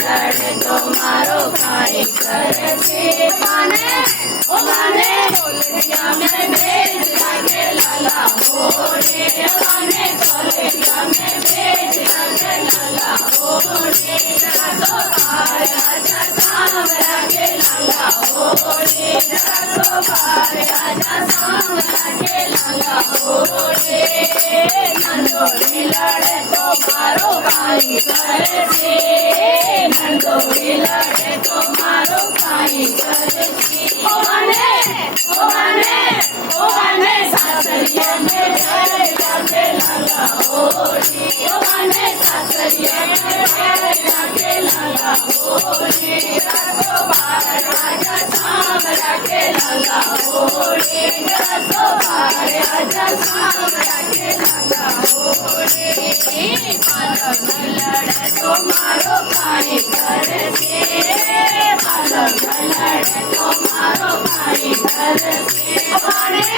લડે તો મારો કાંઈ કરે છે માને ઓ માને બોલડિયા મેં ભેજ લાગે લાલા હોરે માને બોલડિયા મેં ભેજ લાગે લાલા હોરે તો રાજા સામ લાગે લાલા હોરે તો રાજા સામ લાગે લાલા હોરે નંદોડી લડે તો મારો કાંઈ કરે છે નંદોડી લડે તો મારો કાંઈ કરે છે ઓ માને સાસરિયા મેં જાય લાગે લાલા હોરી ઓ માને સાસરિયા મેં જાય લાગે લાલા હોરી રાતો બાર રાજા સામ લાગે લાલા હોરી રાતો બાર રાજા સામ લાગે લાલા હોરી પાલક લડે તો મારો કાંઈ કરે છે પાલક લડે તો મારો કાંઈ કરે છે ઓ માને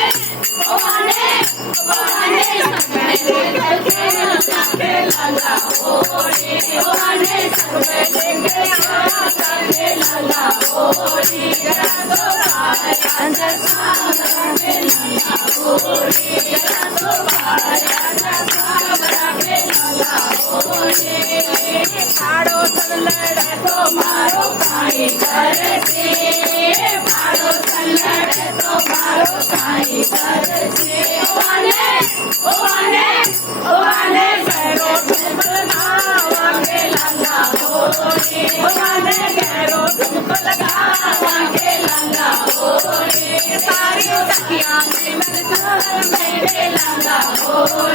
લાગે લાલા હોરી ઓ માને લાગે લાલા હોરી રાતો બાર રાજા સામ લાગે લાલા હોરી રાતો બાર રાજા સામ લાગે લાલા હોરી પાડોશન લડે તો મારો કાંઈ કરે છે પાડોશન લડે તો મારો કાંઈ કરે છે ઓ માને ઘેરો ઠુમકો લગાવાગે લાલા હોરી ઓ માને ઘેરો ઠુમકો લગાવાગે લાલા હોરી સારી સખિયા મેરે લાલા હોરી